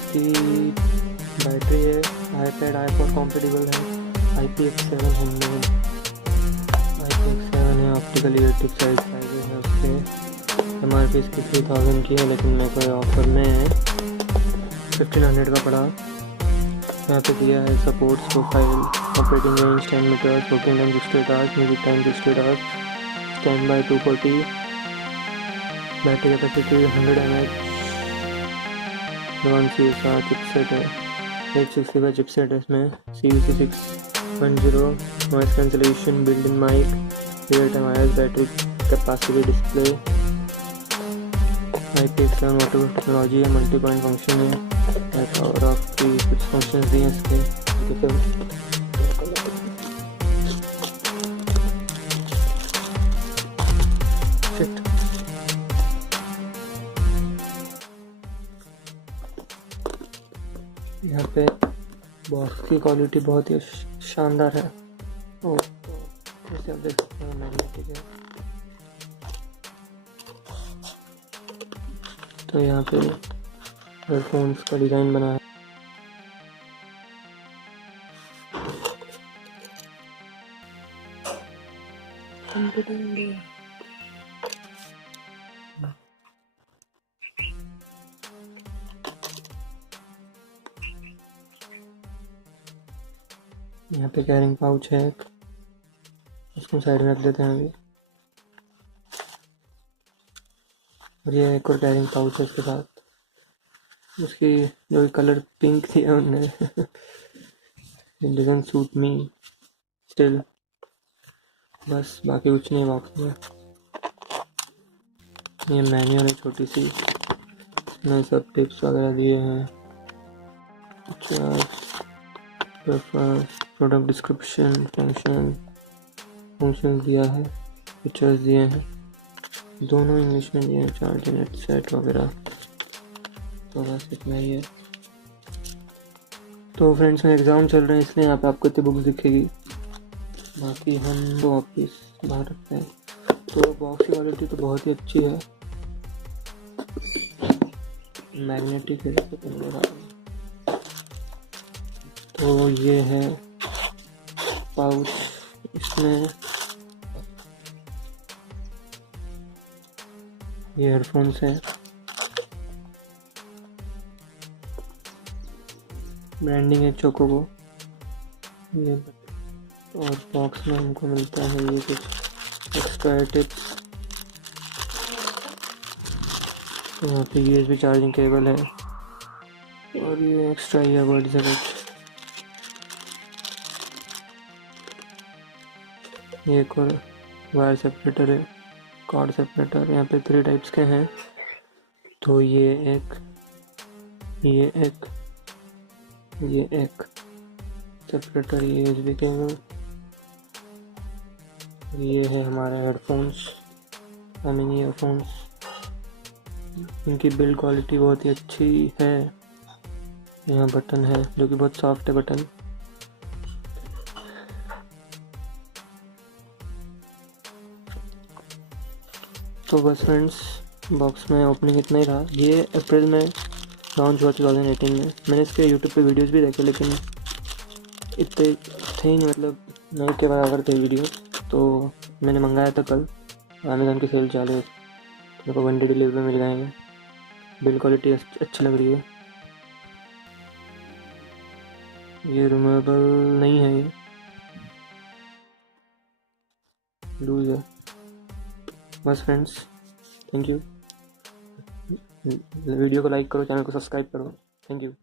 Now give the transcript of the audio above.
इसकी बैटरी है iPad iPod compatible है, IP7 हमने IP7 है, ऑप्टिकल इलेक्ट्रिक साइज है उसके। MRP इसकी 3000 की है, लेकिन मेरे को ऑफर में है 1500 का पड़ा। यहाँ पे दिया है supports profile, operating range 10 metres, working time 68 hours, music time 68 hours, stand by 240, battery capacity 100 mAh, 1CSR chipset है, 865 चिपसेट है इसमें, CVC 6.0, noise cancellation, built in mic, real time IS battery capacity display, IP7 waterproof technology है, multi point function है, power off की कुछ functions दिए हैं इसके। यहाँ पे बॉक्स की क्वालिटी बहुत ही शानदार है और जैसे आप देख सकते हैं मैग्नेटिक है। तो यहाँ पे एयरफोन्स का डिज़ाइन बना है। यहाँ पे कैरिंग पाउच है, उसको साइड में रख देते हैं अभी। और ये एक और कैरिंग पाउच है इसके साथ, उसकी जो कलर पिंक थी उनने it doesn't suit me still, बस बाकी कुछ नहीं बॉक्स में। ये मैन्युअल है छोटी सी, इसमें सब टिप्स वगैरह दिए हैं, प्रोडक्ट डिस्क्रिप्शन, फंक्शन दिया है, फीचर्स दिए हैं, दोनों इंग्लिश में दिए हैं, चार्जर नेट सेट वगैरह। तो बस इतना ही है। तो फ्रेंड्स मेरे एग्ज़ाम चल रहे हैं इसलिए यहाँ पे आपको इतनी बुक्स दिखेगी, बाकी हम तो ऑफिस बाहर रखते हैं। तो बॉक्स की क्वालिटी तो बहुत ही अच्छी है, मैग्नेटिक है। तो ये है पाउच, इसमें ये एयरफोन्स है, ब्रांडिंग है CHKOKKO ये। और बॉक्स में हमको मिलता है ये कुछ एक्स्ट्रा टिप्स। यहाँ पे USB चार्जिंग केबल है और ये एक्स्ट्रा ईयरबड्स है कुछ। ये एक और वायर सेपरेटर है, कॉर्ड सेपरेटर। यहाँ पे 3 टाइप्स के हैं, तो ये एक सेपरेटर, ये USB केबल। ये है हमारा हेडफोन्स, ईयरफोन्स। इनकी बिल्ड क्वालिटी बहुत ही अच्छी है। यहाँ बटन है जो कि बहुत सॉफ्ट है बटन। तो बस फ्रेंड्स बॉक्स में ओपनिंग इतना ही रहा। ये अप्रैल में लॉन्च हुआ 2018 में। मैंने इसके यूट्यूब पे वीडियोस भी देखे, लेकिन इतने थे ही नहीं, मतलब नहीं के बराबर थे वीडियोस। तो मैंने मंगाया था कल, अमेज़ॉन की सेल चालू है, मेरे को 1 डे डिलीवरी में मिल गए। बिल्ड क्वालिटी अच्छी लग रही है। ये रिमूवेबल नहीं है, ये लूज है। बस फ्रेंड्स, थैंक यू। वीडियो को लाइक करो, चैनल को सब्सक्राइब करो। Thank you.